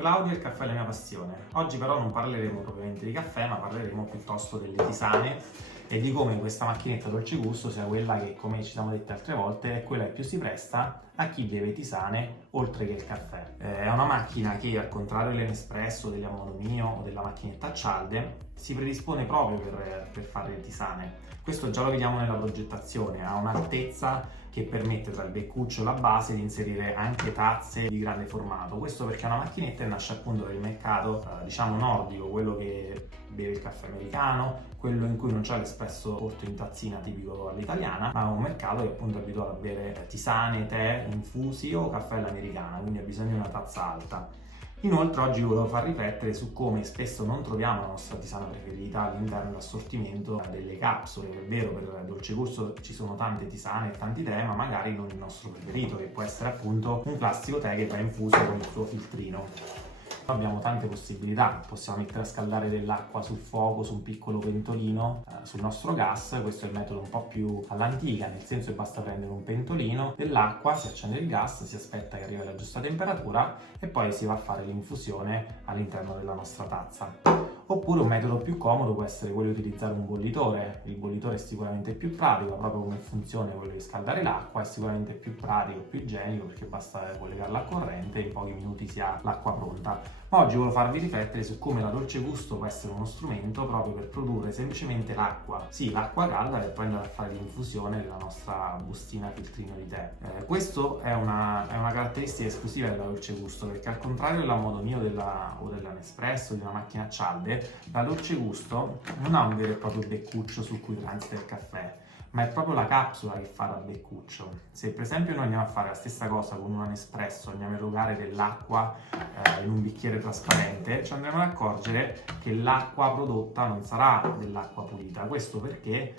Claudio e il caffè è la mia passione. Oggi però non parleremo propriamente di caffè, ma parleremo piuttosto delle tisane e di come questa macchinetta dolce gusto sia quella che, come ci siamo detti altre volte, è quella che più si presta a chi beve tisane oltre che il caffè. È una macchina che, al contrario dell'Nespresso, della Monomio o della macchinetta a cialde, si predispone proprio per fare le tisane. Questo già lo vediamo nella progettazione, ha un'altezza che permette tra il beccuccio e la base di inserire anche tazze di grande formato. Questo perché è una macchinetta che nasce appunto del mercato diciamo nordico, quello che beve il caffè americano, quello in cui non c'è l'espresso corto in tazzina tipico all'italiana, ma è un mercato che appunto è abituato a bere tisane, tè, infusi o caffè all'americana, quindi ha bisogno di una tazza alta. Inoltre oggi volevo far riflettere su come spesso non troviamo la nostra tisana preferita all'interno dell'assortimento delle capsule. È vero, per dolce gusto ci sono tante tisane e tanti tè, ma magari non il nostro preferito, che può essere appunto un classico tè che va infuso con il suo filtrino. Abbiamo tante possibilità, possiamo mettere a scaldare dell'acqua sul fuoco, su un piccolo pentolino, sul nostro gas. Questo è il metodo un po' più all'antica, nel senso che basta prendere un pentolino, dell'acqua, si accende il gas, si aspetta che arrivi alla giusta temperatura e poi si va a fare l'infusione all'interno della nostra tazza. Oppure un metodo più comodo può essere quello di utilizzare un bollitore. Il bollitore è sicuramente più pratico, proprio come funzione quello di scaldare l'acqua, è sicuramente più pratico, più igienico, perché basta collegarla al corrente e in pochi minuti si ha l'acqua pronta. Ma oggi volevo farvi riflettere su come la dolce gusto può essere uno strumento proprio per produrre semplicemente l'acqua. Sì, l'acqua calda per poi andare a fare l'infusione della nostra bustina filtrino di tè. Questo è una caratteristica esclusiva della dolce gusto, perché al contrario della Monomio o della Nespresso, di una macchina a cialde, la dolce gusto non ha un vero e proprio beccuccio su cui transita il caffè, ma è proprio la capsula che fa da beccuccio. Se per esempio noi andiamo a fare la stessa cosa con un Nespresso, andiamo a erogare dell'acqua in un bicchiere trasparente, ci andremo ad accorgere che l'acqua prodotta non sarà dell'acqua pulita. Questo perché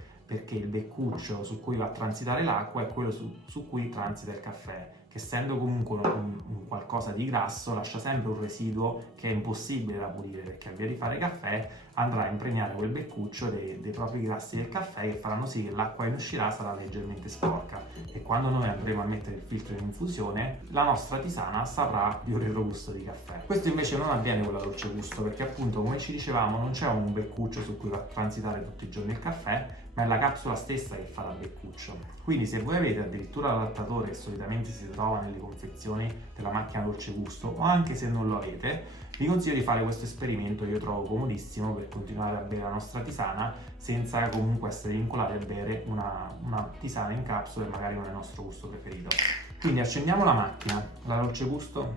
il beccuccio su cui va a transitare l'acqua è quello su cui transita il caffè, che essendo comunque un qualcosa di grasso lascia sempre un residuo che è impossibile da pulire, perché a via di fare caffè andrà a impregnare quel beccuccio dei propri grassi del caffè, che faranno sì che l'acqua che ne uscirà sarà leggermente sporca, e quando noi andremo a mettere il filtro in infusione la nostra tisana saprà di un retrogusto di caffè. Questo invece non avviene con la dolce gusto, perché appunto, come ci dicevamo, non c'è un beccuccio su cui va a transitare tutti i giorni il caffè, ma è la capsula stessa che fa da beccuccio. Quindi se voi avete addirittura l'adattatore che solitamente si trova nelle confezioni della macchina dolce gusto, o anche se non lo avete, vi consiglio di fare questo esperimento, io trovo comodissimo per continuare a bere la nostra tisana senza comunque essere vincolati a bere una tisana in capsula e magari non è il nostro gusto preferito. Quindi accendiamo la macchina, la dolce gusto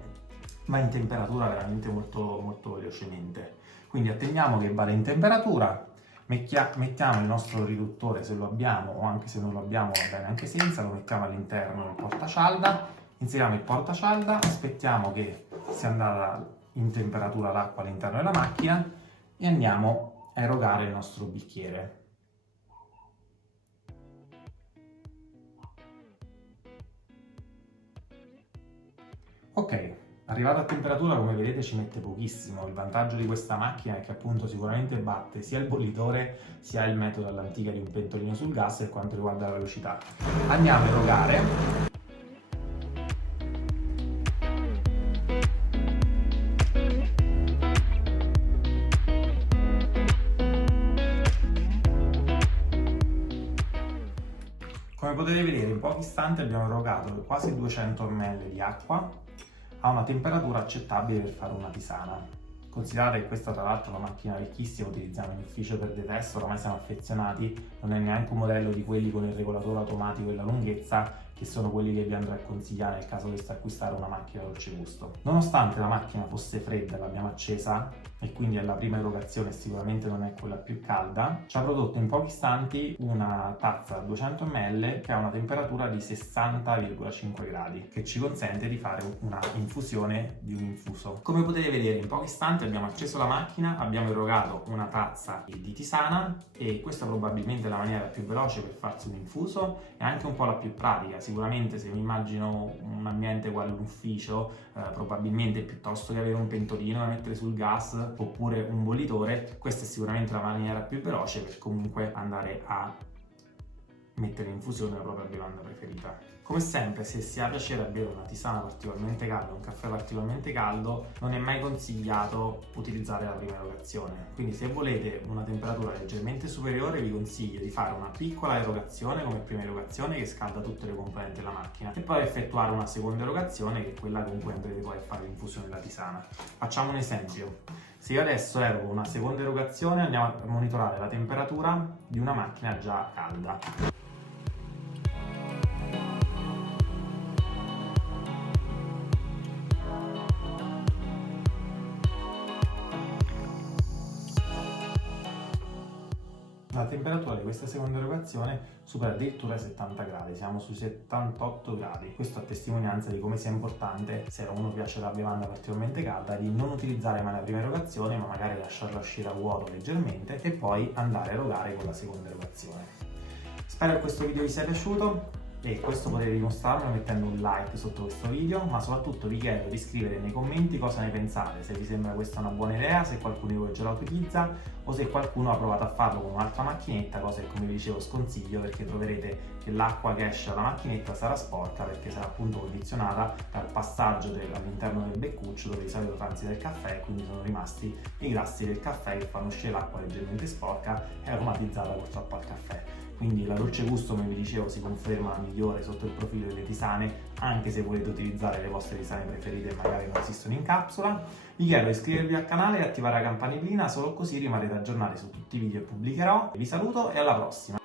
va in temperatura veramente molto, molto velocemente, quindi attendiamo che vada in temperatura. Mettiamo il nostro riduttore, se lo abbiamo, o anche se non lo abbiamo va bene anche senza, lo mettiamo all'interno del portacialda, inseriamo il portacialda, aspettiamo che sia andata in temperatura l'acqua all'interno della macchina e andiamo a erogare il nostro bicchiere. Ok. Arrivato a temperatura, come vedete, ci mette pochissimo. Il vantaggio di questa macchina è che appunto sicuramente batte sia il bollitore sia il metodo all'antica di un pentolino sul gas per quanto riguarda la velocità. Andiamo a erogare. Come potete vedere, in pochi istanti abbiamo erogato quasi 200 ml di acqua a una temperatura accettabile per fare una tisana. Considerate che questa tra l'altro è una macchina vecchissima, utilizziamo in ufficio per dei test, ormai siamo affezionati, non è neanche un modello di quelli con il regolatore automatico e la lunghezza, che sono quelli che vi andrò a consigliare nel caso doveste acquistare una macchina dolce gusto. Nonostante la macchina fosse fredda, l'abbiamo accesa e quindi alla prima erogazione sicuramente non è quella più calda, ci ha prodotto in pochi istanti una tazza da 200 ml che ha una temperatura di 60,5 gradi, che ci consente di fare una infusione di un infuso. Come potete vedere, in pochi istanti abbiamo acceso la macchina, abbiamo erogato una tazza di tisana, e questa probabilmente è la maniera più veloce per farsi un infuso e anche un po' la più pratica. Sicuramente se mi immagino un ambiente quale un ufficio, probabilmente piuttosto che avere un pentolino da mettere sul gas oppure un bollitore, questa è sicuramente la maniera più veloce per comunque andare a mettere in infusione la propria bevanda preferita. Come sempre, se si ha piacere a bere una tisana particolarmente calda, un caffè particolarmente caldo, non è mai consigliato utilizzare la prima erogazione. Quindi se volete una temperatura leggermente superiore, vi consiglio di fare una piccola erogazione come prima erogazione che scalda tutte le componenti della macchina e poi effettuare una seconda erogazione che è quella con cui andrete poi a fare l'infusione della tisana. Facciamo un esempio. Se io adesso erogo una seconda erogazione, andiamo a monitorare la temperatura di una macchina già calda. La temperatura di questa seconda erogazione supera addirittura i 70 gradi, siamo sui 78 gradi. Questo a testimonianza di come sia importante, se a uno piace la bevanda particolarmente calda, di non utilizzare mai la prima erogazione, ma magari lasciarla uscire a vuoto leggermente e poi andare a erogare con la seconda erogazione. Spero che questo video vi sia piaciuto e questo potete dimostrarlo mettendo un like sotto questo video, ma soprattutto vi chiedo di scrivere nei commenti cosa ne pensate, se vi sembra questa una buona idea, se qualcuno di voi già la utilizza o se qualcuno ha provato a farlo con un'altra macchinetta, cosa che come vi dicevo sconsiglio perché troverete che l'acqua che esce dalla macchinetta sarà sporca perché sarà appunto condizionata dal passaggio all'interno del beccuccio dove di solito transita il caffè e quindi sono rimasti i grassi del caffè che fanno uscire l'acqua leggermente sporca e aromatizzata purtroppo al caffè. Quindi la Dolce Gusto, come vi dicevo, si conferma la migliore sotto il profilo delle tisane, anche se volete utilizzare le vostre tisane preferite e magari non esistono in capsula. Vi chiedo di iscrivervi al canale e attivare la campanellina, solo così rimarrete aggiornati su tutti i video che pubblicherò. Vi saluto e alla prossima!